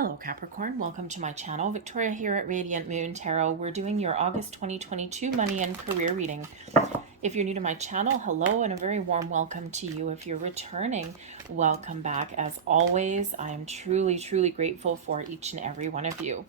Hello Capricorn, welcome to my channel. Victoria here at Radiant Moon Tarot. We're doing your August 2022 money and career reading. If you're new to my channel, hello and a very warm welcome to you. If you're returning, welcome back. As always, I am truly grateful for each and every one of you.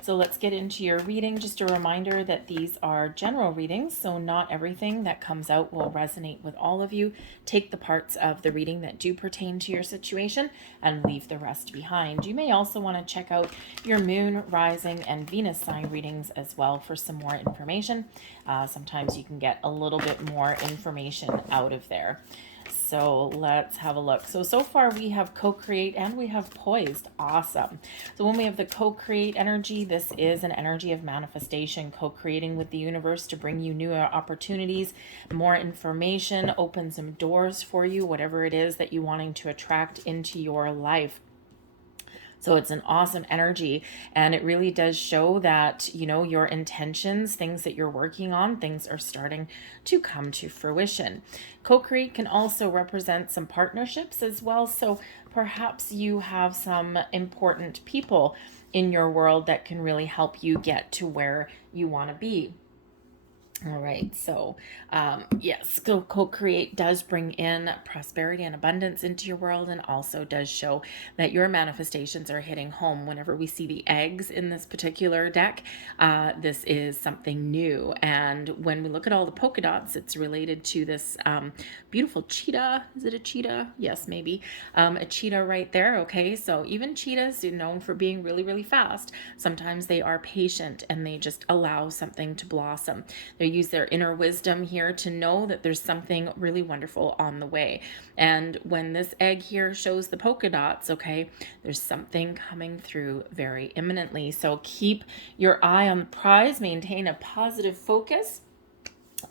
So let's get into your reading. Just a reminder that these are general readings, so not everything that comes out will resonate with all of you. Take the parts of the reading that do pertain to your situation and leave the rest behind. You may also want to check out your moon, rising, and Venus sign readings as well for some more information. Sometimes you can get a little bit more information out of there. So let's have a look. So far we have co-create and we have poised. Awesome. So when we have the co-create energy, this is an energy of manifestation, co-creating with the universe to bring you new opportunities, more information, open some doors for you, whatever it is that you're wanting to attract into your life. So it's an awesome energy, and it really does show that, you know, your intentions, things that you're working on, things are starting to come to fruition. Co-create can also represent some partnerships as well. So perhaps you have some important people in your world that can really help you get to where you want to be. All right, so yes, co-create does bring in prosperity and abundance into your world, and also does show that your manifestations are hitting home. Whenever we see the eggs in this particular deck, this is something new. And when we look at all the polka dots, it's related to this beautiful cheetah. Is it a cheetah? Yes, maybe. A cheetah right there, okay? So even cheetahs are known for being really fast. Sometimes they are patient and they just allow something to blossom. They use their inner wisdom here to know that there's something really wonderful on the way. And when this egg here shows the polka dots, okay, there's something coming through very imminently. So keep your eye on the prize, maintain a positive focus,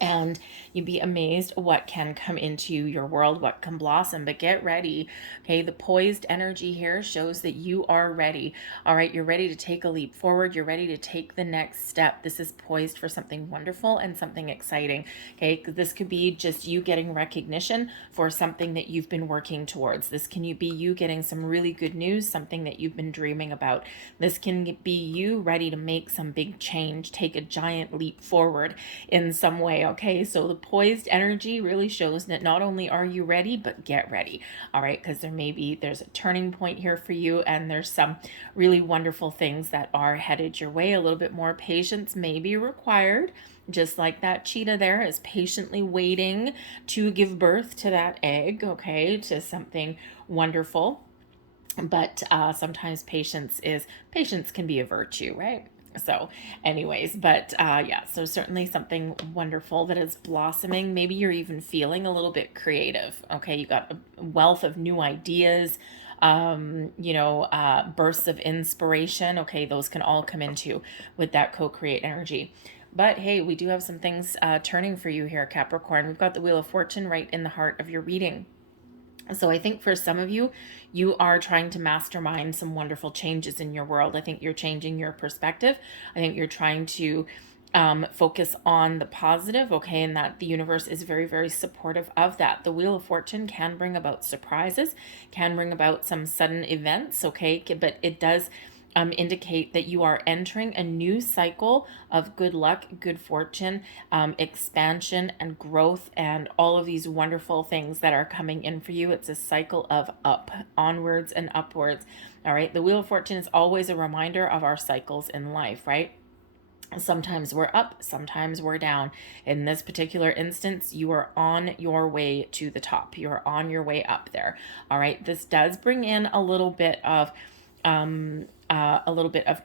and you'd be amazed what can come into your world, what can blossom. But get ready, okay? The poised energy here shows that you are ready. All right, you're ready to take a leap forward. You're ready to take the next step. This is poised for something wonderful and something exciting, okay? This could be just you getting recognition for something that you've been working towards. This can be you getting some really good news, something that you've been dreaming about. This can be you ready to make some big change, take a giant leap forward in some way. Okay, so the poised energy really shows that not only are you ready, but get ready. All right, because there's a turning point here for you, and there's some really wonderful things that are headed your way. A little bit more patience may be required, just like that cheetah there is patiently waiting to give birth to that egg, okay, to something wonderful. But sometimes patience can be a virtue, right? So anyways, but yeah, so certainly something wonderful that is blossoming. Maybe you're even feeling a little bit creative. Okay, you got a wealth of new ideas, bursts of inspiration. Okay, those can all come into with that co-create energy. But hey, we do have some things turning for you here, Capricorn. We've got the Wheel of Fortune right in the heart of your reading. So I think for some of you, you are trying to mastermind some wonderful changes in your world. I think you're changing your perspective. I think you're trying to focus on the positive, okay, and that the universe is very supportive of that. The Wheel of Fortune can bring about surprises, can bring about some sudden events, okay, but it does indicate that you are entering a new cycle of good luck, good fortune, expansion and growth, and all of these wonderful things that are coming in for you. It's a cycle of up, onwards and upwards. All right. The Wheel of Fortune is always a reminder of our cycles in life, right? Sometimes we're up, sometimes we're down. In this particular instance, you are on your way to the top. You are on your way up there. All right. This does bring in a little bit of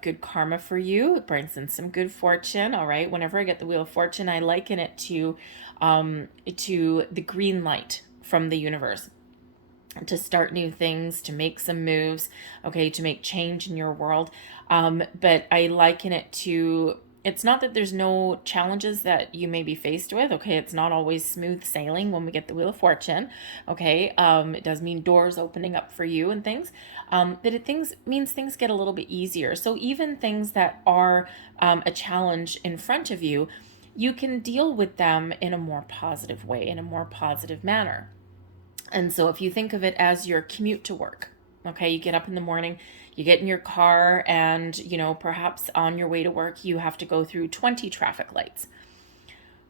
good karma for you. It brings in some good fortune. All right. Whenever I get the Wheel of Fortune, I liken it to the green light from the universe to start new things, to make some moves, okay, to make change in your world. But I liken it to, it's not that there's no challenges that you may be faced with, okay? It's not always smooth sailing when we get the Wheel of Fortune, okay? It does mean doors opening up for you and things, but it means things get a little bit easier. So even things that are a challenge in front of you, you can deal with them in a more positive way, in a more positive manner. And so if you think of it as your commute to work, okay, you get up in the morning, You get in your car and, perhaps on your way to work, you have to go through 20 traffic lights.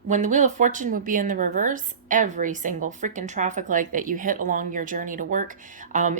When the Wheel of Fortune would be in the reverse, every single freaking traffic light that you hit along your journey to work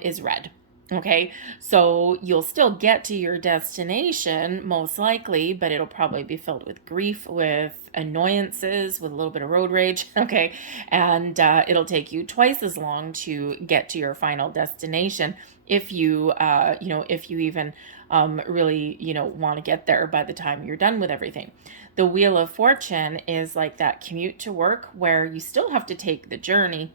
is red. Okay, so you'll still get to your destination, most likely, but it'll probably be filled with grief, with annoyances, with a little bit of road rage, okay? And it'll take you twice as long to get to your final destination if you, if you even really, want to get there by the time you're done with everything. The Wheel of Fortune is like that commute to work where you still have to take the journey,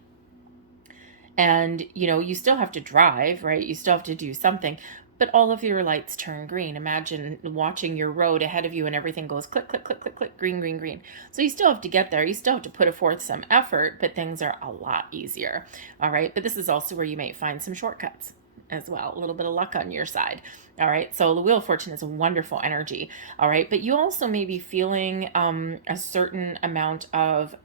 and, you still have to drive, right? You still have to do something, but all of your lights turn green. Imagine watching your road ahead of you and everything goes click, click, click, click, click, green, green, green. So you still have to get there. You still have to put forth some effort, but things are a lot easier. All right. But this is also where you may find some shortcuts as well. A little bit of luck on your side. All right. So the Wheel of Fortune is a wonderful energy. All right. But you also may be feeling a certain amount of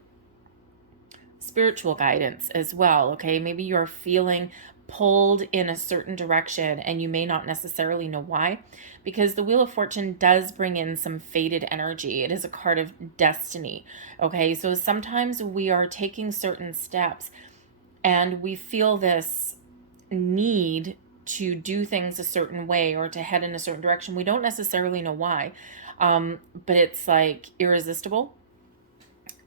spiritual guidance as well. Okay, maybe you're feeling pulled in a certain direction and you may not necessarily know why, because the Wheel of Fortune does bring in some fated energy. It is a card of destiny. Okay, so sometimes we are taking certain steps and we feel this need to do things a certain way or to head in a certain direction. We don't necessarily know why, but it's like irresistible.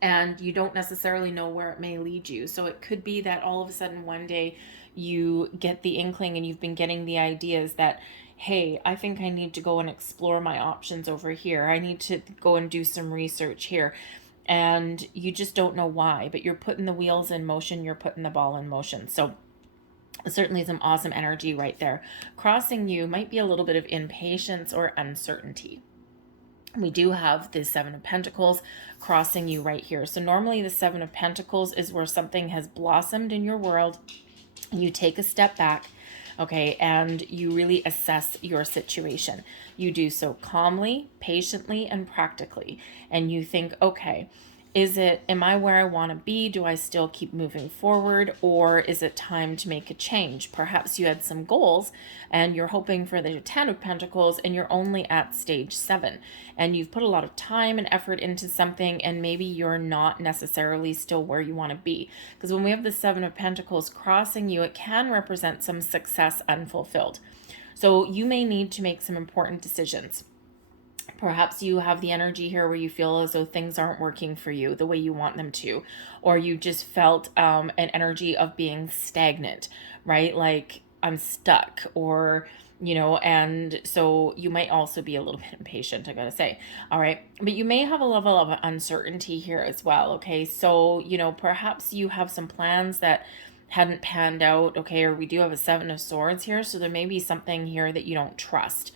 And you don't necessarily know where it may lead you. So it could be that all of a sudden one day you get the inkling and you've been getting the ideas that, hey, I think I need to go and explore my options over here. I need to go and do some research here. And you just don't know why, but you're putting the wheels in motion. You're putting the ball in motion. So certainly some awesome energy right there. Crossing you might be a little bit of impatience or uncertainty. We do have the Seven of Pentacles crossing you right here. So normally the Seven of Pentacles is where something has blossomed in your world. You take a step back, okay, and you really assess your situation. You do so calmly, patiently, and practically. And you think, okay, am I where I want to be? Do I still keep moving forward? Or is it time to make a change? Perhaps you had some goals and you're hoping for the 10 of Pentacles and you're only at stage 7 and you've put a lot of time and effort into something and maybe you're not necessarily still where you want to be. Because when we have the 7 of Pentacles crossing you, it can represent some success unfulfilled. So you may need to make some important decisions. Perhaps you have the energy here where you feel as though things aren't working for you the way you want them to, or you just felt an energy of being stagnant, right? Like I'm stuck, or, and so you might also be a little bit impatient, I gotta say. All right. But you may have a level of uncertainty here as well. Okay. So, perhaps you have some plans that hadn't panned out. Okay. Or we do have a 7 of Swords here. So there may be something here that you don't trust.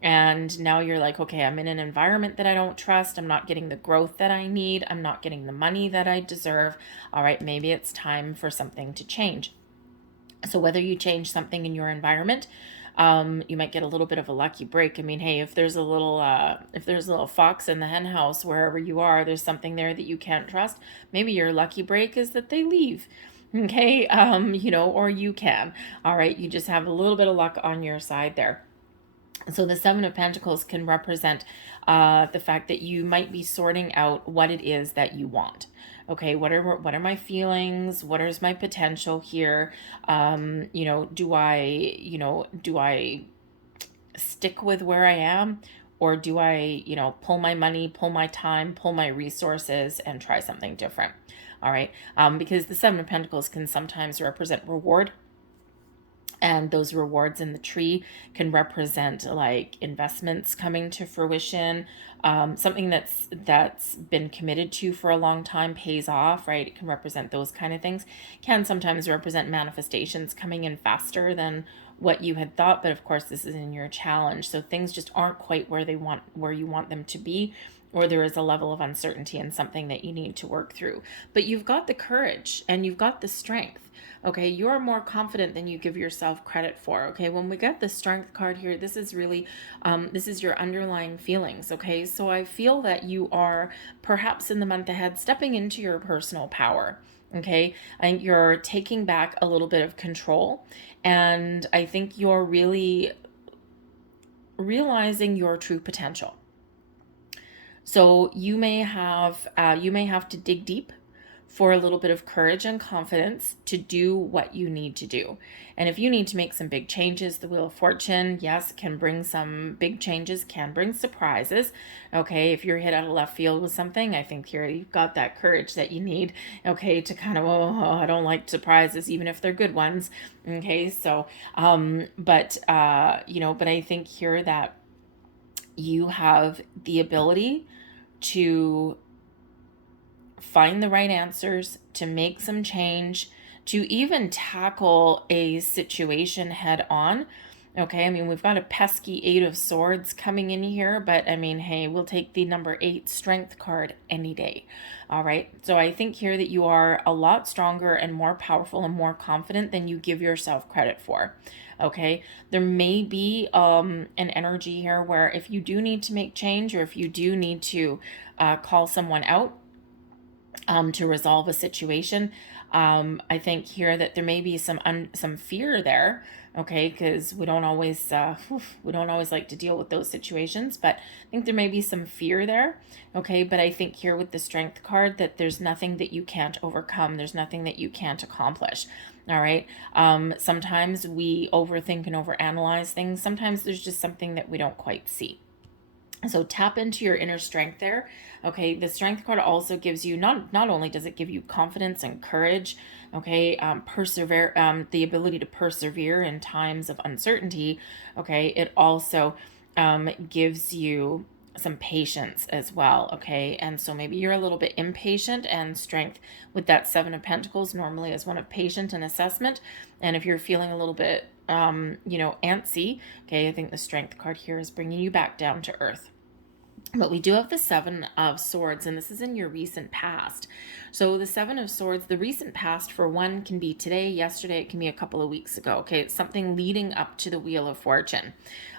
And now you're like, okay, I'm in an environment that I don't trust. I'm not getting the growth that I need. I'm not getting the money that I deserve. All right, maybe it's time for something to change. So whether you change something in your environment, you might get a little bit of a lucky break. I mean, hey, if there's a little fox in the hen house, wherever you are, there's something there that you can't trust. Maybe your lucky break is that they leave. Okay, or you can. All right, you just have a little bit of luck on your side there. So the 7 of Pentacles can represent the fact that you might be sorting out what it is that you want. Okay, what are my feelings? What is my potential here? Do I stick with where I am, or do I, pull my money, pull my time, pull my resources, and try something different? All right, because the 7 of Pentacles can sometimes represent reward. And those rewards in the tree can represent like investments coming to fruition, something that's been committed to for a long time pays off, right? It can represent those kind of things. Can sometimes represent manifestations coming in faster than what you had thought, but of course this is in your challenge, so things just aren't quite where you want them to be, or there is a level of uncertainty and something that you need to work through. But you've got the courage and you've got the strength. Okay, you're more confident than you give yourself credit for. Okay, when we get the Strength card here, this is really, this is your underlying feelings. Okay, so I feel that you are perhaps in the month ahead stepping into your personal power. Okay, I think you're taking back a little bit of control, and I think you're really realizing your true potential. So you may have to dig deep for a little bit of courage and confidence to do what you need to do. And if you need to make some big changes, the Wheel of Fortune, yes, can bring some big changes, can bring surprises. Okay, if you're hit out of left field with something, I think here you've got that courage that you need, okay, to kind of, I don't like surprises, even if they're good ones. Okay, so, but I think here that you have the ability to find the right answers, to make some change, to even tackle a situation head on. Okay, I mean, we've got a pesky 8 of Swords coming in here, but I mean, hey, we'll take the number 8 Strength card any day. All right, so I think here that you are a lot stronger and more powerful and more confident than you give yourself credit for. Okay, there may be an energy here where if you do need to make change, or if you do need to call someone out to resolve a situation, I think here that there may be some fear there. Okay, because we don't always like to deal with those situations, but I think there may be some fear there. Okay, but I think here with the Strength card that there's nothing that you can't overcome. There's nothing that you can't accomplish. All right. Sometimes we overthink and overanalyze things. Sometimes there's just something that we don't quite see. So tap into your inner strength there. Okay, the Strength card also gives you, not only does it give you confidence and courage, okay, the ability to persevere in times of uncertainty. Okay, it also gives you some patience as well. Okay, and so maybe you're a little bit impatient, and Strength with that 7 of Pentacles normally is one of patience and assessment. And if you're feeling a little bit antsy, okay, I think the Strength card here is bringing you back down to earth. But we do have the 7 of Swords, and this is in your recent past. So the 7 of Swords, the recent past for one can be today, yesterday, it can be a couple of weeks ago. Okay, it's something leading up to the Wheel of Fortune.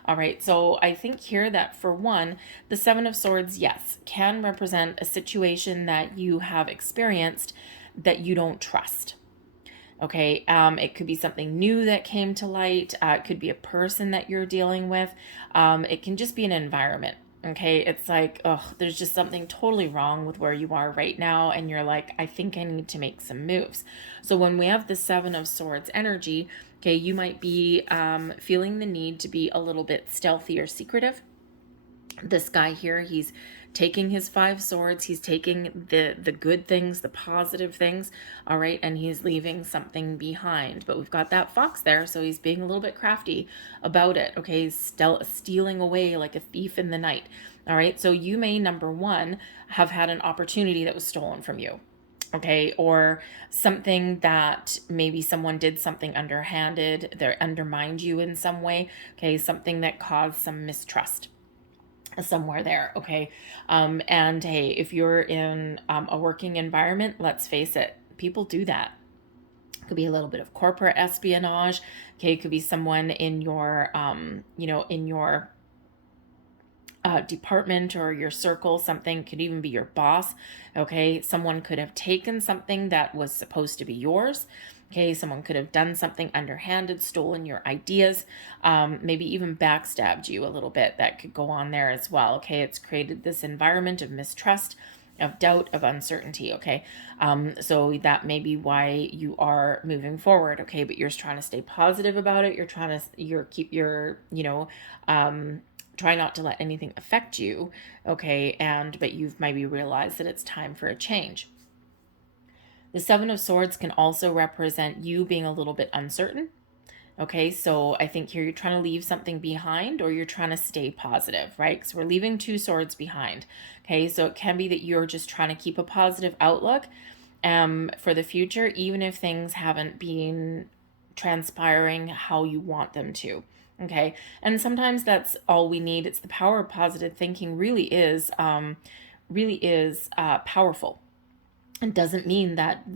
All right, so I think here that for one, the 7 of Swords, yes, can represent a situation that you have experienced that you don't trust. Okay, it could be something new that came to light. It could be a person that you're dealing with. It can just be an environment. Okay, it's like, there's just something totally wrong with where you are right now, and you're like, I think I need to make some moves. So when we have the 7 of Swords energy, okay, you might be feeling the need to be a little bit stealthy or secretive. This guy here, he's taking his 5 swords, he's taking the good things, the positive things, all right, and he's leaving something behind. But we've got that fox there, so he's being a little bit crafty about it. Okay, he's stealing away like a thief in the night. All right, so you may, number one, have had an opportunity that was stolen from you. Okay, or something that maybe someone did something underhanded, they undermined you in some way. Okay, something that caused some mistrust somewhere there. Okay, and hey, if you're in a working environment, let's face it, people do that. It could be a little bit of corporate espionage. Okay, it could be someone in your in your department or your circle. Something could even be your boss. Okay, someone could have taken something that was supposed to be yours. Okay, someone could have done something underhanded, stolen your ideas, maybe even backstabbed you a little bit. That could go on there as well. Okay, it's created this environment of mistrust, of doubt, of uncertainty. Okay, so that may be why you are moving forward. Okay, but you're trying to stay positive about it. Try not to let anything affect you. Okay, but you've maybe realized that it's time for a change. The 7 of Swords can also represent you being a little bit uncertain. Okay, so I think here you're trying to leave something behind, or you're trying to stay positive, right? Because we're leaving 2 swords behind. Okay, so it can be that you're just trying to keep a positive outlook for the future, even if things haven't been transpiring how you want them to. Okay, and sometimes that's all we need. It's the power of positive thinking really is powerful. It doesn't mean that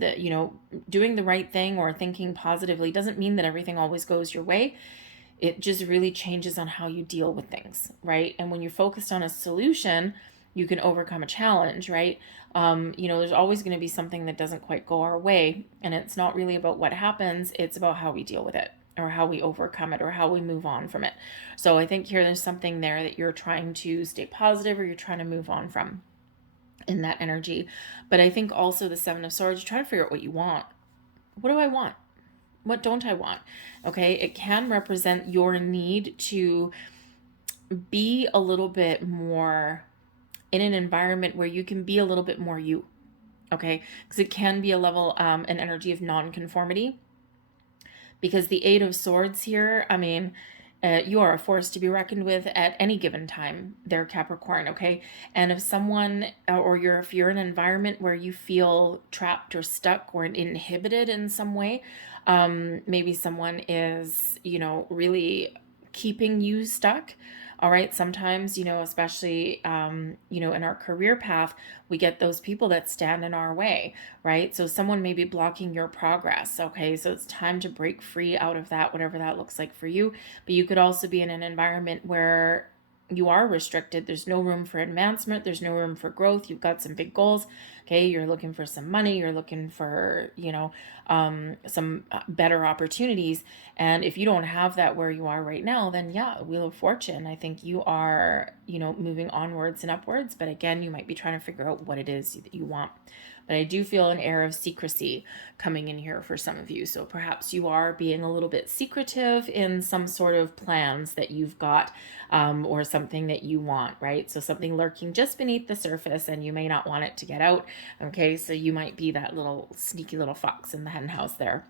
doing the right thing or thinking positively doesn't mean that everything always goes your way. It just really changes on how you deal with things, right? And when you're focused on a solution, you can overcome a challenge, right? There's always going to be something that doesn't quite go our way, and it's not really about what happens, it's about how we deal with it. or how we overcome it, or how we move on from it. So I think here there's something there that you're trying to stay positive, or you're trying to move on from in that energy. But I think also the Seven of Swords, you're trying to figure out what you want. What do I want? What don't I want? Okay, it can represent your need to be a little bit more in an environment where you can be a little bit more you. Okay, because it can be a level, an energy of non-conformity. Because the Eight of Swords here, I mean, you are a force to be reckoned with at any given time there, Capricorn, okay? And if someone, or if you're in an environment where you feel trapped or stuck or inhibited in some way, maybe someone is, really keeping you stuck. All right, sometimes, especially, in our career path, we get those people that stand in our way, right? So someone may be blocking your progress, okay? So it's time to break free out of that, whatever that looks like for you. But you could also be in an environment where you are restricted. There's no room for advancement. There's no room for growth. You've got some big goals. Okay. You're looking for some money. You're looking for, some better opportunities. And if you don't have that where you are right now, then yeah, Wheel of Fortune, I think you are, moving onwards and upwards. But again, you might be trying to figure out what it is that you want. But I do feel an air of secrecy coming in here for some of you. So perhaps you are being a little bit secretive in some sort of plans that you've got, or something that you want, right? So something lurking just beneath the surface and you may not want it to get out. Okay, so you might be that little sneaky little fox in the hen house there.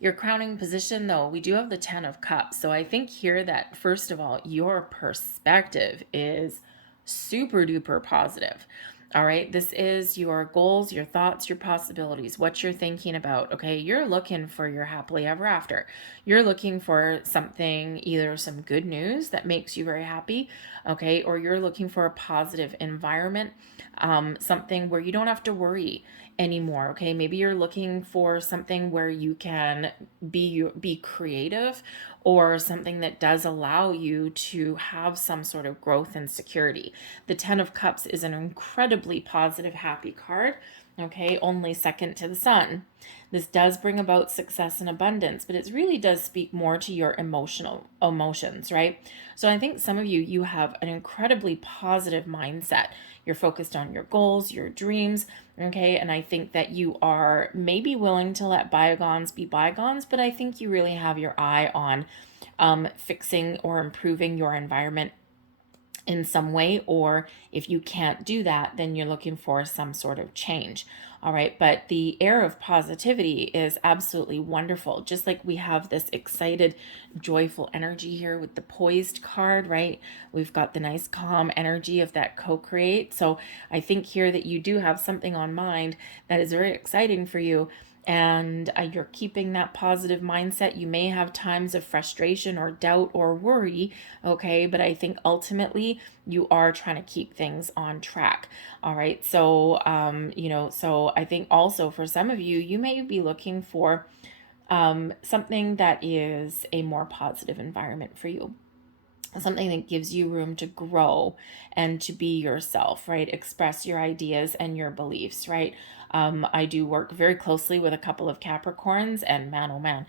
Your crowning position, though, we do have the Ten of Cups. So I think here that, first of all, your perspective is super duper positive. All right, this is your goals, your thoughts, your possibilities, what you're thinking about. Okay, you're looking for your happily ever after. You're looking for something, either some good news that makes you very happy, okay, or you're looking for a positive environment, something where you don't have to worry anymore. Okay, maybe you're looking for something where you can be creative, or something that does allow you to have some sort of growth and security. The Ten of Cups is an incredibly positive, happy card. Okay, only second to the Sun. This does bring about success and abundance, but it really does speak more to your emotions, right? So I think some of you have an incredibly positive mindset. You're focused on your goals, your dreams, okay? And I think that you are maybe willing to let bygones be bygones, but I think you really have your eye on fixing or improving your environment in some way. Or if you can't do that, then you're looking for some sort of change. All right, but the air of positivity is absolutely wonderful. Just like we have this excited, joyful energy here with the poised card, right? We've got the nice calm energy of that co-create. So I think here that you do have something on mind that is very exciting for you, and you're keeping that positive mindset. You may have times of frustration or doubt or worry, okay, but I think ultimately you are trying to keep things on track. All right, so so I think also for some of you, you may be looking for something that is a more positive environment for you, something that gives you room to grow and to be yourself, right? Express your ideas and your beliefs, right? I do work very closely with a couple of Capricorns, and man, oh man,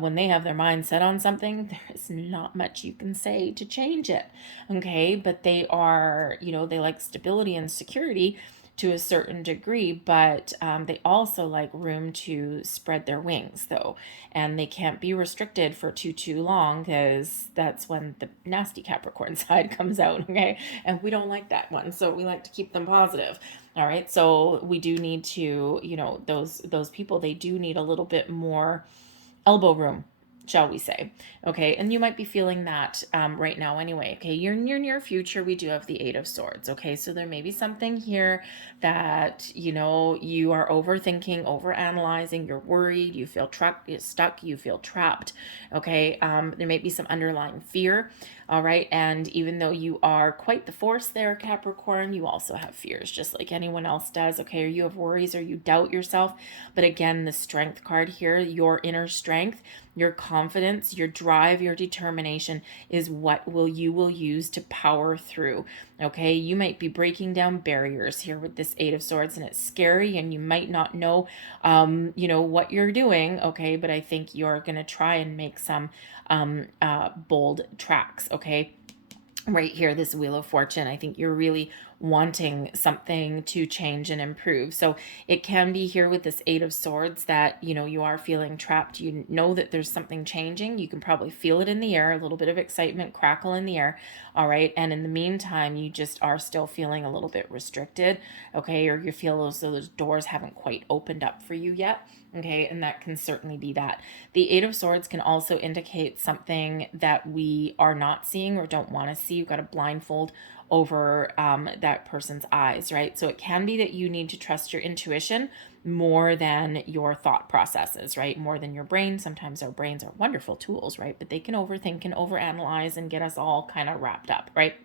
when they have their mind set on something, there is not much you can say to change it, okay? But they are, they like stability and security to a certain degree, but they also like room to spread their wings, though, and they can't be restricted for too long, because that's when the nasty Capricorn side comes out, okay? And we don't like that one, so we like to keep them positive. All right, so we do need to, those people, they do need a little bit more elbow room, shall we say. Okay, and you might be feeling that right now anyway. Okay, in your near future, we do have the Eight of Swords. Okay, so there may be something here that, you are overthinking, overanalyzing, you're worried, you feel stuck, you feel trapped. Okay, there may be some underlying fear. All right, and even though you are quite the force there, Capricorn, you also have fears, just like anyone else does. Okay, or you have worries, or you doubt yourself. But again, the Strength card here, your inner strength, your confidence, your drive, your determination is what you will use to power through. Okay, you might be breaking down barriers here with this Eight of Swords, and it's scary, and you might not know, what you're doing. Okay, but I think you're going to try and make some bold tracks. Okay. Right here, this Wheel of Fortune, I think you're really wanting something to change and improve. So it can be here with this Eight of Swords that, you are feeling trapped. You know that there's something changing. You can probably feel it in the air, a little bit of excitement, crackle in the air. All right. And in the meantime, you just are still feeling a little bit restricted. Okay. Or you feel as though those doors haven't quite opened up for you yet. Okay, and that can certainly be that. The Eight of Swords can also indicate something that we are not seeing or don't want to see. You've got a blindfold over that person's eyes, right? So it can be that you need to trust your intuition more than your thought processes, right? More than your brain. Sometimes our brains are wonderful tools, right? But they can overthink and overanalyze and get us all kind of wrapped up, right?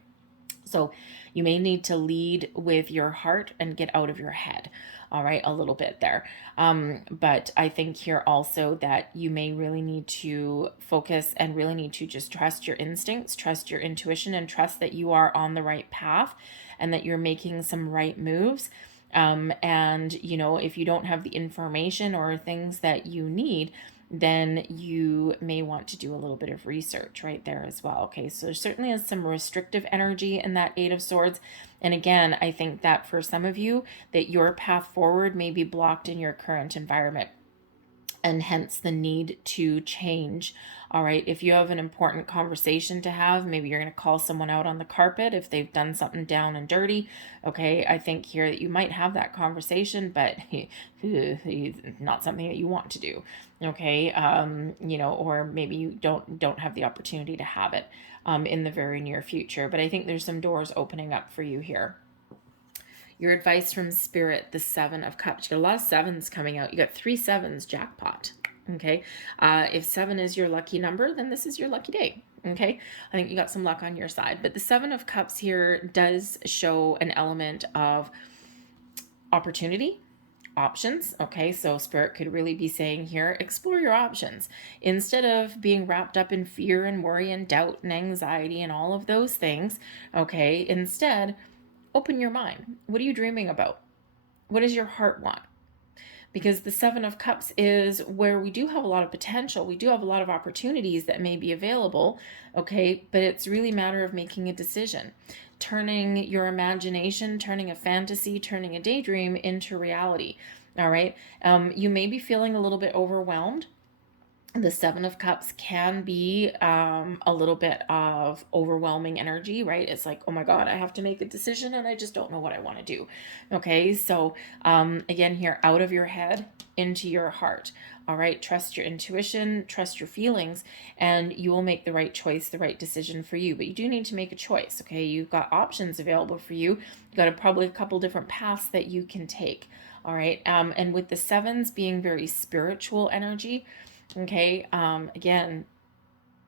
So you may need to lead with your heart and get out of your head. All right, a little bit there. But I think here also that you may really need to focus and really need to just trust your instincts, trust your intuition, and trust that you are on the right path and that you're making some right moves. And, if you don't have the information or things that you need, then you may want to do a little bit of research right there as well. Okay, so there certainly is some restrictive energy in that Eight of Swords. And again, I think that for some of you, that your path forward may be blocked in your current environment, and hence the need to change. All right, if you have an important conversation to have, maybe you're going to call someone out on the carpet if they've done something down and dirty. Okay, I think here that you might have that conversation, but not something that you want to do. Okay, or maybe you don't have the opportunity to have it in the very near future. But I think there's some doors opening up for you here. Your advice from Spirit, the Seven of Cups. You got a lot of sevens coming out. You got 3 sevens, jackpot. Okay. If 7 is your lucky number, then this is your lucky day. Okay. I think you got some luck on your side. But the 7 of Cups here does show an element of opportunity, options. Okay, so Spirit could really be saying here, explore your options. Instead of being wrapped up in fear and worry and doubt and anxiety and all of those things, okay, instead, open your mind. What are you dreaming about? What does your heart want? Because the 7 of Cups is where we do have a lot of potential. We do have a lot of opportunities that may be available, okay? But it's really a matter of making a decision. Turning your imagination, turning a fantasy, turning a daydream into reality, all right? You may be feeling a little bit overwhelmed. The 7 of Cups can be a little bit of overwhelming energy, right? It's like, oh my God, I have to make a decision and I just don't know what I want to do. Okay, so again here, out of your head, into your heart. All right, trust your intuition, trust your feelings, and you will make the right choice, the right decision for you. But you do need to make a choice, okay? You've got options available for you. You've got probably a couple different paths that you can take. All right, and with the 7s being very spiritual energy, okay, again,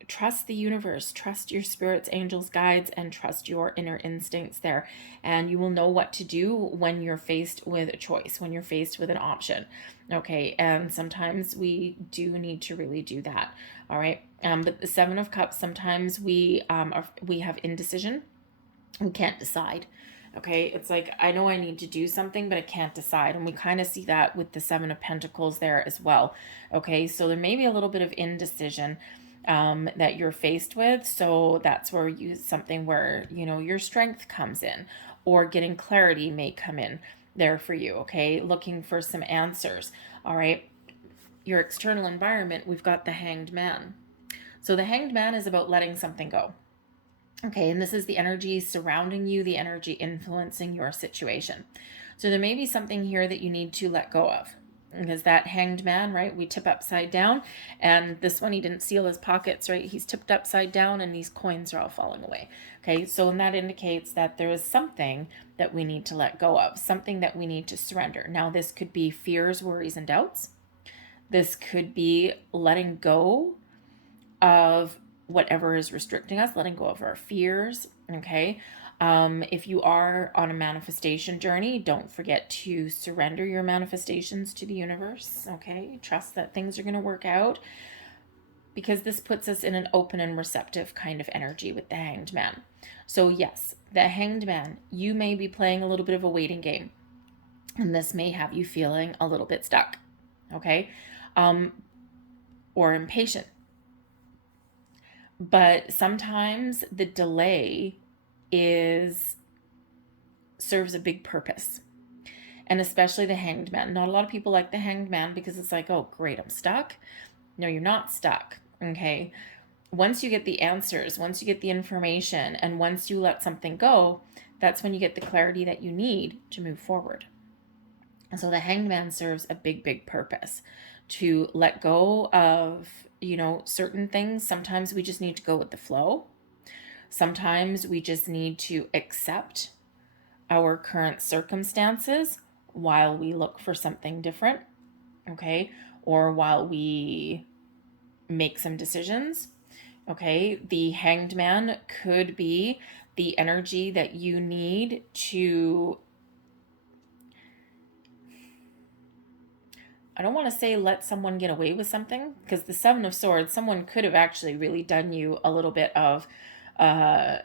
trust the universe, trust your spirits, angels, guides, and trust your inner instincts there. And you will know what to do when you're faced with a choice, when you're faced with an option. Okay, and sometimes we do need to really do that. All right, but the 7 of Cups, sometimes we have indecision. We can't decide. Okay, it's like, I know I need to do something, but I can't decide. And we kind of see that with the 7 of Pentacles there as well. Okay, so there may be a little bit of indecision that you're faced with. So that's where you something where, your strength comes in, or getting clarity may come in there for you. Okay, looking for some answers. All right, your external environment, we've got the Hanged Man. So the Hanged Man is about letting something go. Okay, and this is the energy surrounding you, the energy influencing your situation. So there may be something here that you need to let go of. Because that Hanged Man, right, we tip upside down, and this one, he didn't seal his pockets, right? He's tipped upside down, and these coins are all falling away. Okay, so that indicates that there is something that we need to let go of, something that we need to surrender. Now, this could be fears, worries, and doubts. This could be letting go of whatever is restricting us, letting go of our fears. Okay. If you are on a manifestation journey, don't forget to surrender your manifestations to the universe. Okay. Trust that things are going to work out. because this puts us in an open and receptive kind of energy with the Hanged Man. So yes, the Hanged Man, you may be playing a little bit of a waiting game, and this may have you feeling a little bit stuck, okay, or impatient. But sometimes the delay serves a big purpose. And especially the Hanged Man. Not a lot of people like the Hanged Man because it's like, oh, great, I'm stuck. No, you're not stuck, okay? Once you get the answers, once you get the information, and once you let something go, that's when you get the clarity that you need to move forward. And so the Hanged Man serves a big, big purpose to let go of, certain things. Sometimes we just need to go with the flow. Sometimes we just need to accept our current circumstances while we look for something different, okay? Or while we make some decisions, okay? The Hanged Man could be the energy that you need to, I don't want to say let someone get away with something, because the Seven of Swords, someone could have actually really done you a little bit of a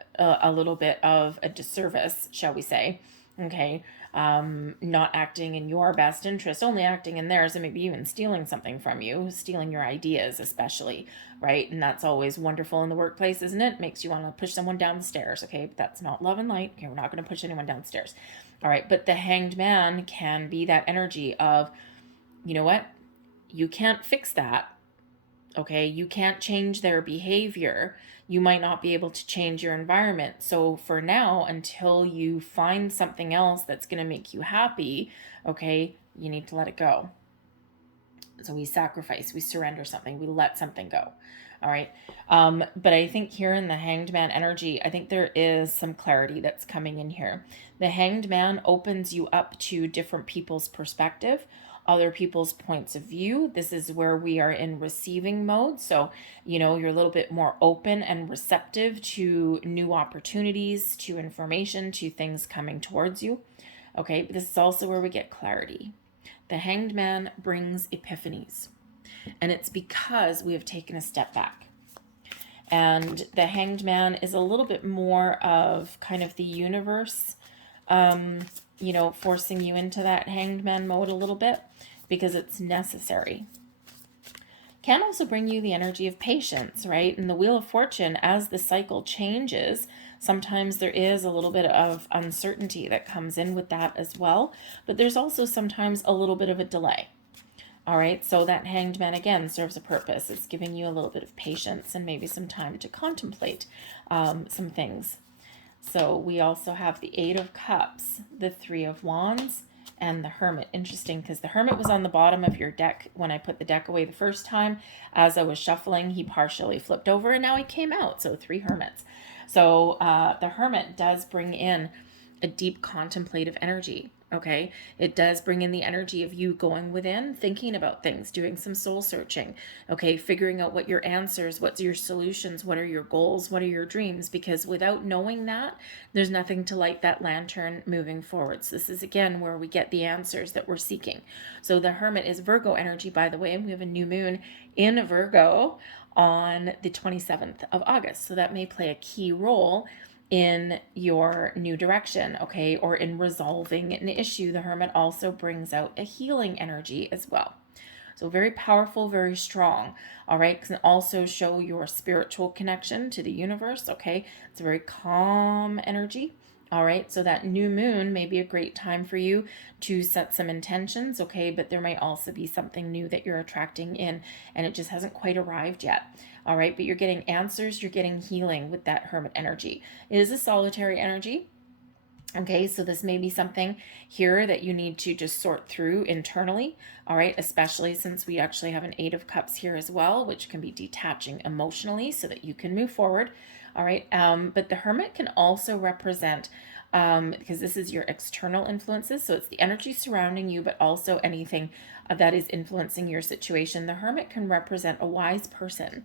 disservice, shall we say, okay? Not acting in your best interest, only acting in theirs, and maybe even stealing something from you, stealing your ideas especially, right? And that's always wonderful in the workplace, isn't it? Makes you want to push someone down the stairs, okay? But that's not love and light. Okay, we're not going to push anyone downstairs. All right, but the Hanged Man can be that energy of, you know what? You can't fix that. Okay, you can't change their behavior. You might not be able to change your environment. So for now, until you find something else that's going to make you happy, okay, you need to let it go. So we sacrifice, we surrender something, we let something go. All right. But I think here in the Hanged Man energy, I think there is some clarity that's coming in here. The Hanged Man opens you up to different people's perspective, other people's points of view. This is where we are in receiving mode. So, you're a little bit more open and receptive to new opportunities, to information, to things coming towards you. Okay, but this is also where we get clarity. The Hanged Man brings epiphanies, and it's because we have taken a step back. And the Hanged Man is a little bit more of kind of the universe, forcing you into that Hanged Man mode a little bit because it's necessary. Can also bring you the energy of patience, right? And the Wheel of Fortune, as the cycle changes, sometimes there is a little bit of uncertainty that comes in with that as well. But there's also sometimes a little bit of a delay. All right, so that Hanged Man, again, serves a purpose. It's giving you a little bit of patience and maybe some time to contemplate some things. So we also have the Eight of Cups, the Three of Wands, and the Hermit. Interesting, because the Hermit was on the bottom of your deck when I put the deck away the first time. As I was shuffling, he partially flipped over, and now he came out. So 3 Hermits. So the Hermit does bring in a deep contemplative energy. Okay, it does bring in the energy of you going within, thinking about things, doing some soul searching, okay, figuring out what your answers, what's your solutions, what are your goals, what are your dreams, because without knowing that, there's nothing to light that lantern moving forward. So this is, again, where we get the answers that we're seeking. So the Hermit is Virgo energy, by the way, and we have a new moon in Virgo on the 27th of August. So that may play a key role in your new direction, okay, or in resolving an issue. The Hermit also brings out a healing energy as well. So very powerful, very strong, all right? Can also show your spiritual connection to the universe, okay? It's a very calm energy, all right? So that new moon may be a great time for you to set some intentions, okay? But there might also be something new that you're attracting in, and it just hasn't quite arrived yet. All right, but you're getting answers, you're getting healing with that Hermit energy. It is a solitary energy. Okay, so this may be something here that you need to just sort through internally, all right, especially since we actually have an Eight of Cups here as well, which can be detaching emotionally so that you can move forward, all right, but the Hermit can also represent, because this is your external influences, so it's the energy surrounding you, but also anything that is influencing your situation. The Hermit can represent a wise person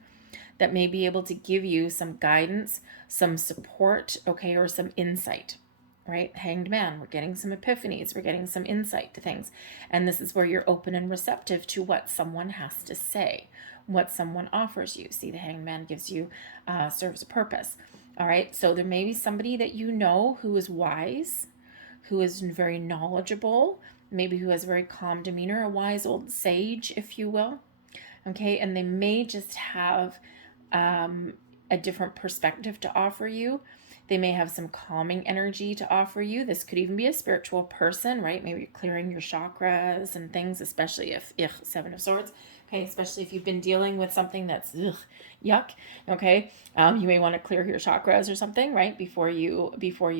that may be able to give you some guidance, some support, okay, or some insight, right? Hanged Man, we're getting some epiphanies, we're getting some insight to things. And this is where you're open and receptive to what someone has to say, what someone offers you. See, the Hanged Man gives you, serves a purpose. All right, so there may be somebody that you know who is wise, who is very knowledgeable, maybe who has a very calm demeanor, a wise old sage, if you will. Okay, and they may just have a different perspective to offer you. They may have some calming energy to offer you. This could even be a spiritual person, right? Maybe you're clearing your chakras and things, especially if Seven of Swords. Okay, especially if you've been dealing with something that's yuck. Okay, you may want to clear your chakras or something, right, before you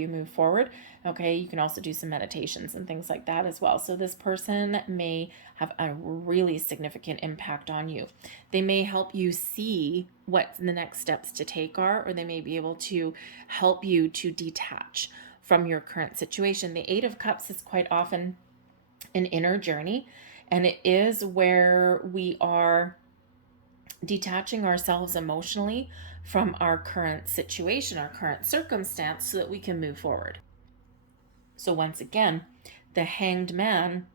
move forward. Okay, you can also do some meditations and things like that as well. So this person may have a really significant impact on you. They may help you see what the next steps to take are, or they may be able to help you to detach from your current situation. The Eight of Cups is quite often an inner journey, and it is where we are detaching ourselves emotionally from our current situation, our current circumstance, so that we can move forward. So once again, the Hanged Man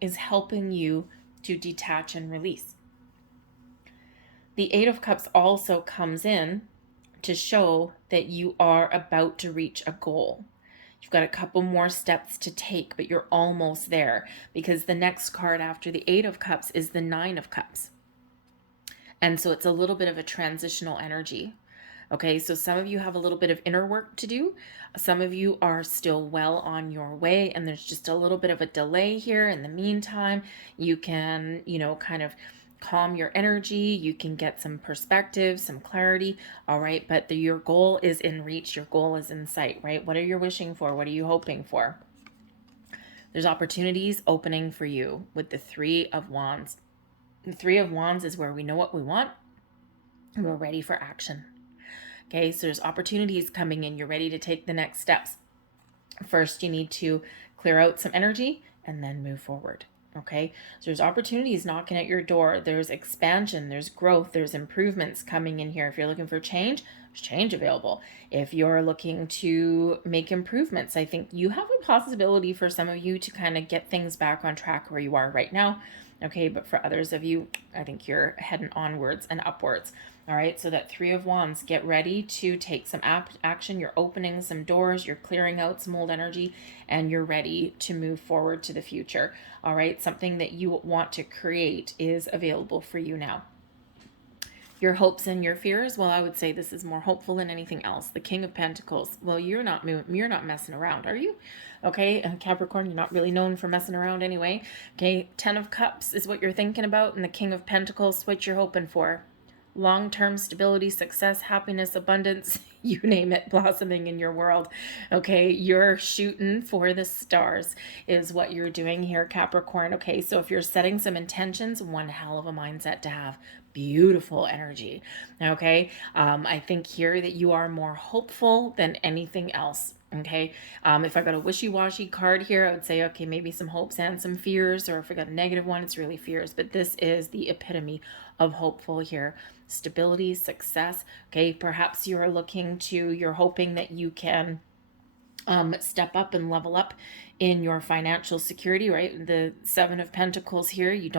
is helping you to detach and release. The Eight of Cups also comes in to show that you are about to reach a goal. You've got a couple more steps to take, but you're almost there, because the next card after the Eight of Cups is the Nine of Cups. And so it's a little bit of a transitional energy. Okay, so some of you have a little bit of inner work to do. Some of you are still well on your way, and there's just a little bit of a delay here. In the meantime, you can, kind of calm your energy. You can get some perspective, some clarity. All right, but your goal is in reach. Your goal is in sight, right? What are you wishing for? What are you hoping for? There's opportunities opening for you with the Three of Wands. The Three of Wands is where we know what we want and we're ready for action. Okay, so there's opportunities coming in. You're ready to take the next steps. First, you need to clear out some energy and then move forward. Okay, so there's opportunities knocking at your door. There's expansion, there's growth, there's improvements coming in here. If you're looking for change, there's change available. If you're looking to make improvements, I think you have a possibility for some of you to kind of get things back on track where you are right now. Okay, but for others of you, I think you're heading onwards and upwards. All right, so that Three of Wands, get ready to take some action. You're opening some doors, you're clearing out some old energy, and you're ready to move forward to the future. All right, something that you want to create is available for you now. Your hopes and your fears, well, I would say this is more hopeful than anything else. The King of Pentacles, well, you're not messing around, are you? Okay, and Capricorn, you're not really known for messing around anyway. Okay, Ten of Cups is what you're thinking about, and the King of Pentacles, what you're hoping for. Long-term stability, success, happiness, abundance, you name it, blossoming in your world. Okay, you're shooting for the stars is what you're doing here, Capricorn. Okay, so if you're setting some intentions, one hell of a mindset to have. Beautiful energy. Okay, I think here that you are more hopeful than anything else. Okay, if I got a wishy-washy card here, I would say, okay, maybe some hopes and some fears, or if I got a negative one, it's really fears. But this is the epitome of hopeful here. Stability, success. Okay, perhaps you're hoping that you can step up and level up in your financial security, right? The Seven of Pentacles here, you're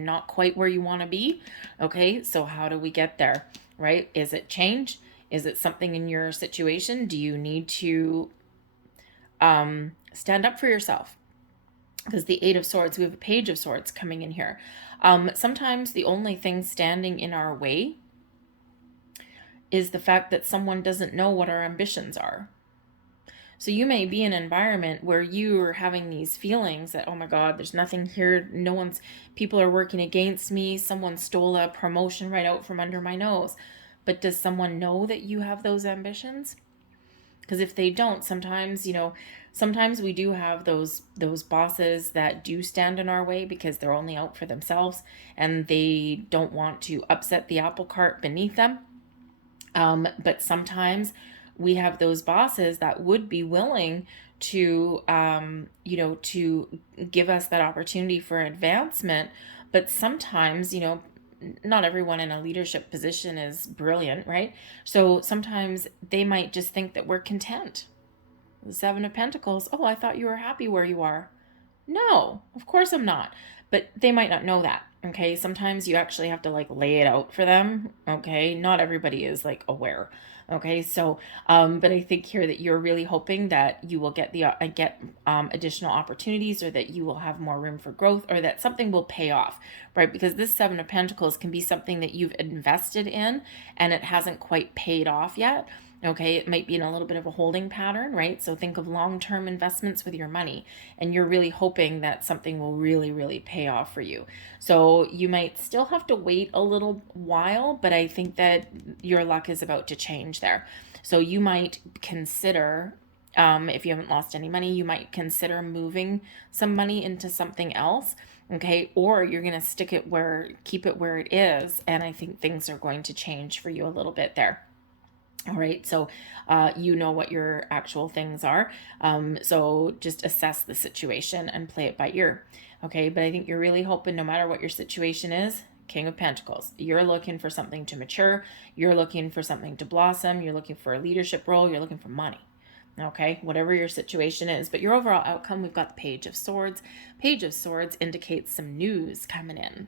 not quite where you want to be. Okay, so how do we get there, right? Is it change? Is it something in your situation? Do you need to stand up for yourself? Because the Eight of Swords, we have a Page of Swords coming in here. Sometimes the only thing standing in our way is the fact that someone doesn't know what our ambitions are. So you may be in an environment where you are having these feelings that, oh my God, there's nothing here. People are working against me. Someone stole a promotion right out from under my nose. But does someone know that you have those ambitions? Because if they don't, sometimes we do have those bosses that do stand in our way because they're only out for themselves and they don't want to upset the apple cart beneath them. But sometimes we have those bosses that would be willing to, to give us that opportunity for advancement. But sometimes, not everyone in a leadership position is brilliant, right? So sometimes they might just think that we're content. The Seven of Pentacles, oh, I thought you were happy where you are. No, of course I'm not. but they might not know that. Okay, sometimes you actually have to like lay it out for them. Okay, not everybody is like aware. Okay, so but I think here that you're really hoping that you will get the additional opportunities, or that you will have more room for growth, or that something will pay off, right? Because this Seven of Pentacles can be something that you've invested in and it hasn't quite paid off yet. Okay, it might be in a little bit of a holding pattern, right? So think of long-term investments with your money, and you're really hoping that something will really, really pay off for you. So you might still have to wait a little while, but I think that your luck is about to change there. So you might consider, if you haven't lost any money, you might consider moving some money into something else. Okay, or you're going to keep it where it is. And I think things are going to change for you a little bit there. All right, so you know what your actual things are. So just assess the situation and play it by ear. Okay, but I think you're really hoping, no matter what your situation is, King of Pentacles, you're looking for something to mature. You're looking for something to blossom. You're looking for a leadership role. You're looking for money. Okay, whatever your situation is. But your overall outcome, we've got the Page of Swords. Page of Swords indicates some news coming in.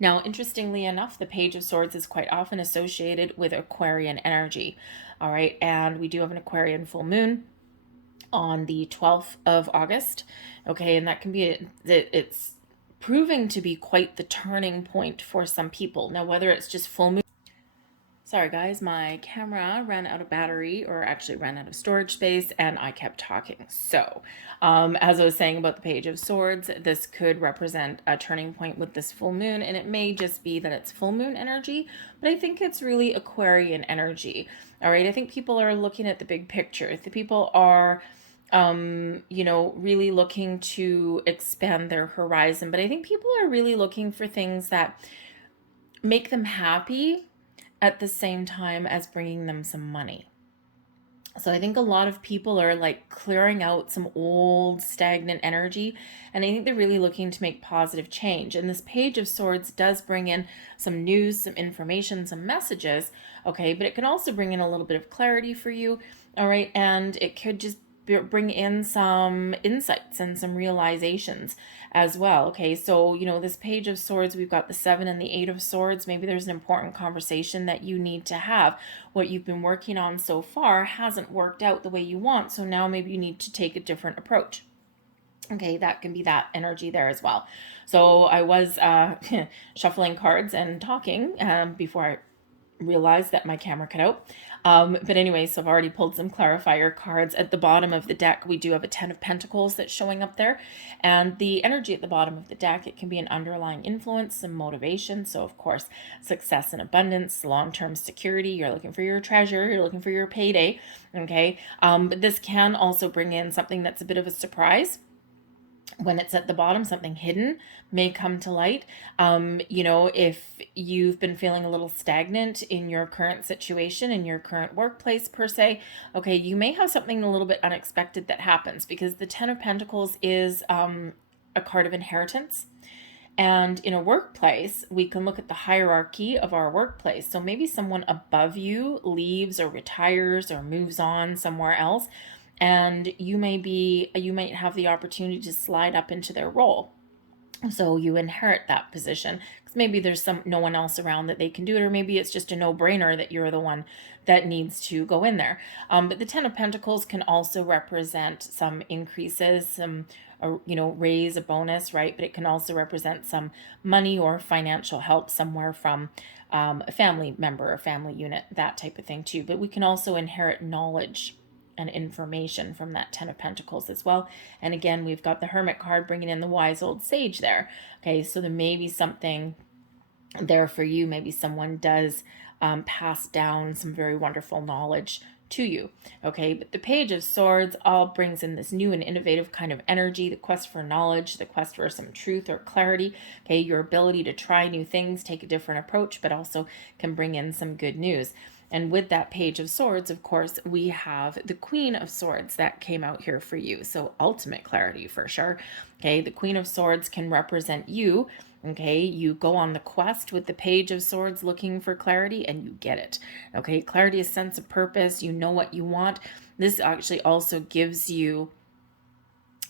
Now, interestingly enough, the Page of Swords is quite often associated with Aquarian energy. All right, and we do have an Aquarian full moon on the 12th of August. Okay, and that can be, it's proving to be quite the turning point for some people. Now, whether it's just full moon. Sorry guys, my camera ran out of battery, or actually ran out of storage space, and I kept talking. So, as I was saying about the Page of Swords, this could represent a turning point with this full moon, and it may just be that it's full moon energy, but I think it's really Aquarian energy. All right, I think people are looking at the big picture. The people are really looking to expand their horizon, but I think people are really looking for things that make them happy at the same time as bringing them some money. So I think a lot of people are like clearing out some old stagnant energy, and I think they're really looking to make positive change. And this Page of Swords does bring in some news, some information, some messages, okay, but it can also bring in a little bit of clarity for you, all right, and it could just bring in some insights and some realizations as well. Okay, so this Page of Swords, we've got the 7 and the 8 of Swords. Maybe there's an important conversation that you need to have. What you've been working on so far hasn't worked out the way you want, so now maybe you need to take a different approach. Okay, that can be that energy there as well. So I was shuffling cards and talking before I realized that my camera cut out. But anyway, so I've already pulled some clarifier cards. At the bottom of the deck, we do have a 10 of Pentacles that's showing up there. And the energy at the bottom of the deck, it can be an underlying influence, some motivation. So of course, success and abundance, long-term security. You're looking for your treasure. You're looking for your payday. Okay. But this can also bring in something that's a bit of a surprise. When it's at the bottom, something hidden may come to light. If you've been feeling a little stagnant in your current situation, in your current workplace per se, okay, you may have something a little bit unexpected that happens, because the 10 of Pentacles is a card of inheritance. And in a workplace, we can look at the hierarchy of our workplace. So maybe someone above you leaves or retires or moves on somewhere else, and you might have the opportunity to slide up into their role. So you inherit that position, because maybe there's no one else around that they can do it, or maybe it's just a no-brainer that you're the one that needs to go in there. But the 10 of Pentacles can also represent some increases, some raise, a bonus, right? But it can also represent some money or financial help somewhere from a family member or family unit, that type of thing too. But we can also inherit knowledge and information from that 10 of Pentacles as well. And again, we've got the Hermit card bringing in the wise old sage there. Okay, so there may be something there for you. Maybe someone does pass down some very wonderful knowledge to you. Okay, but the Page of Swords all brings in this new and innovative kind of energy, the quest for knowledge, the quest for some truth or clarity. Okay, your ability to try new things, take a different approach, but also can bring in some good news. And with that Page of Swords, of course, we have the Queen of Swords that came out here for you. So ultimate clarity for sure. Okay, the Queen of Swords can represent you. Okay, you go on the quest with the Page of Swords looking for clarity, and you get it. Okay, clarity is sense of purpose. You know what you want. This actually also gives you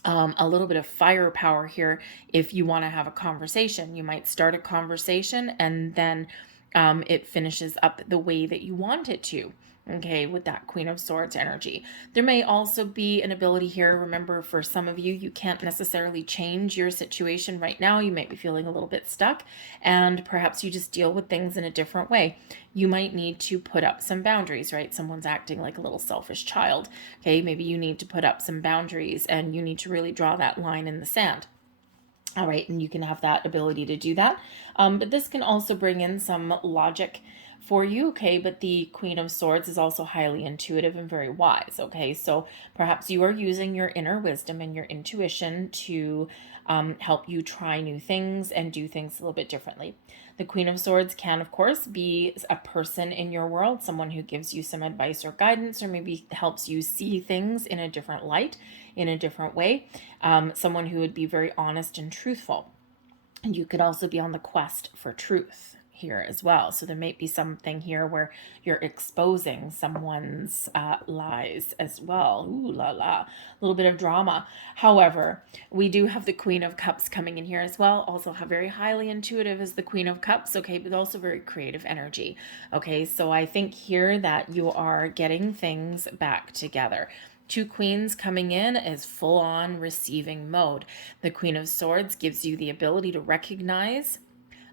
a little bit of firepower here. If you want to have a conversation, you might start a conversation and then it finishes up the way that you want it to. Okay, with that Queen of Swords energy. There may also be an ability here. Remember, for some of you, you can't necessarily change your situation right now. You might be feeling a little bit stuck, and perhaps you just deal with things in a different way. You might need to put up some boundaries, right? Someone's acting like a little selfish child. Okay, maybe you need to put up some boundaries and you need to really draw that line in the sand. All right, and you can have that ability to do that. But this can also bring in some logic for you, okay? But the Queen of Swords is also highly intuitive and very wise, okay? So perhaps you are using your inner wisdom and your intuition to help you try new things and do things a little bit differently. The Queen of Swords can, of course, be a person in your world, someone who gives you some advice or guidance, or maybe helps you see things in a different light, in a different way. Someone who would be very honest and truthful. And you could also be on the quest for truth here as well. So there might be something here where you're exposing someone's lies as well. Ooh la la, a little bit of drama. However, we do have the Queen of Cups coming in here as well. Also very highly intuitive as the Queen of Cups, okay, but also very creative energy. Okay, so I think here that you are getting things back together. Two queens coming in is full-on receiving mode. The Queen of Swords gives you the ability to recognize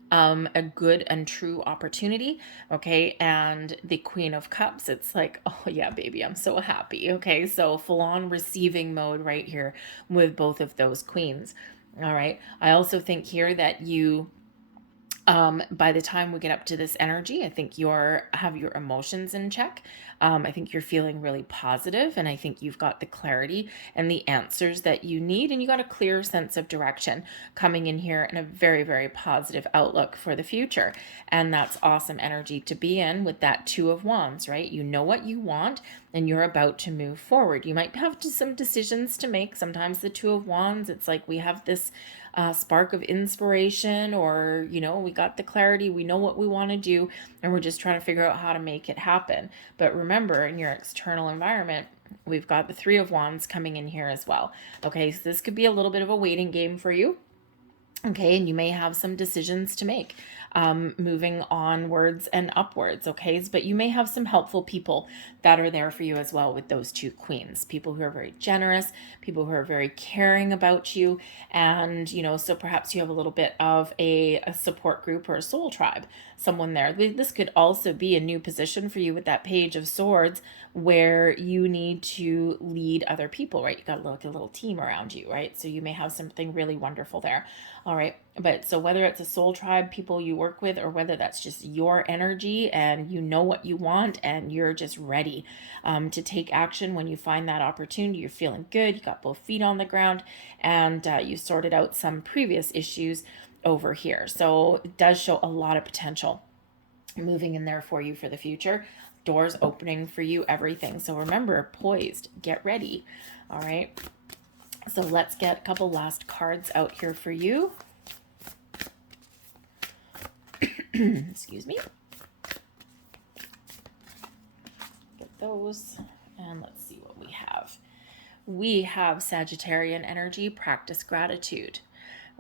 a good and true opportunity, okay? And the Queen of Cups, it's like, oh yeah, baby, I'm so happy, okay? So full-on receiving mode right here with both of those queens, all right? I also think here that you by the time we get up to this energy, I think have your emotions in check. I think you're feeling really positive, and I think you've got the clarity and the answers that you need, and you got a clear sense of direction coming in here and a very, very positive outlook for the future. And that's awesome energy to be in with that Two of Wands, right? You know what you want and you're about to move forward. You might have some decisions to make. Sometimes the Two of Wands, it's like we have this spark of inspiration, or we got the clarity, we know what we want to do, and we're just trying to figure out how to make it happen. But remember, in your external environment, we've got the Three of Wands coming in here as well. Okay, so this could be a little bit of a waiting game for you. Okay, and you may have some decisions to make, moving onwards and upwards, okay? But you may have some helpful people that are there for you as well with those two queens. People who are very generous, people who are very caring about you, and, so perhaps you have a little bit of a support group or a soul tribe, someone there. This could also be a new position for you with that Page of Swords where you need to lead other people, right? You got like a little team around you, right? So you may have something really wonderful there. All right. But so whether it's a soul tribe, people you work with, or whether that's just your energy and you know what you want and you're just ready to take action when you find that opportunity, you're feeling good, you got both feet on the ground, and you sorted out some previous issues over here. So it does show a lot of potential moving in there for you for the future. Doors opening for you, everything. So remember, poised, get ready. All right. So let's get a couple last cards out here for you. Excuse me. Get those. And let's see what we have. We have Sagittarian energy, practice gratitude.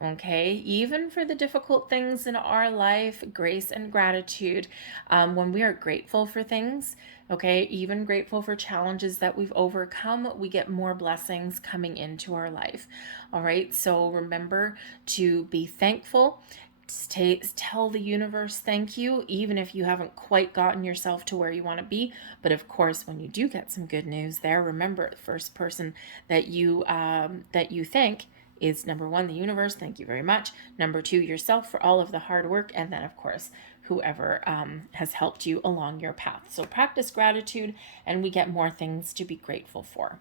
Okay, even for the difficult things in our life, grace and gratitude. When we are grateful for things, okay, even grateful for challenges that we've overcome, we get more blessings coming into our life. All right, so remember to be thankful. Tell the universe thank you, even if you haven't quite gotten yourself to where you want to be. But of course, when you do get some good news there, remember the first person that you thank is number one, the universe. Thank you very much. Number two, yourself for all of the hard work. And then, of course, whoever has helped you along your path. So practice gratitude, and we get more things to be grateful for.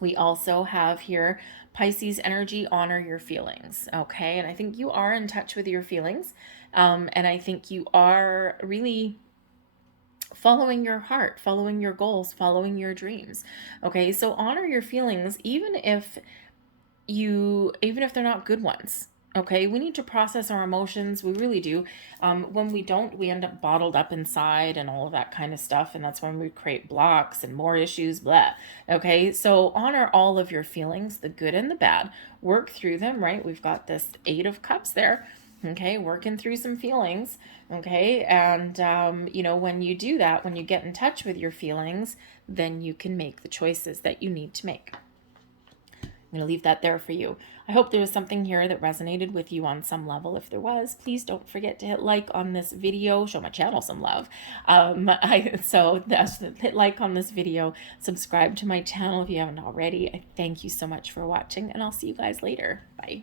We also have here Pisces energy, honor your feelings. Okay, and I think you are in touch with your feelings. And I think you are really following your heart, following your goals, following your dreams. Okay, so honor your feelings, even if they're not good ones. Okay, we need to process our emotions. We really do. When we don't, we end up bottled up inside and all of that kind of stuff. And that's when we create blocks and more issues, blah. Okay, so honor all of your feelings, the good and the bad. Work through them, right? We've got this 8 of Cups there. Okay, working through some feelings. Okay, and when you do that, when you get in touch with your feelings, then you can make the choices that you need to make. I'm going to leave that there for you. I hope there was something here that resonated with you on some level. If there was, please don't forget to hit like on this video. Show my channel some love. Hit like on this video. Subscribe to my channel if you haven't already. I thank you so much for watching, and I'll see you guys later. Bye.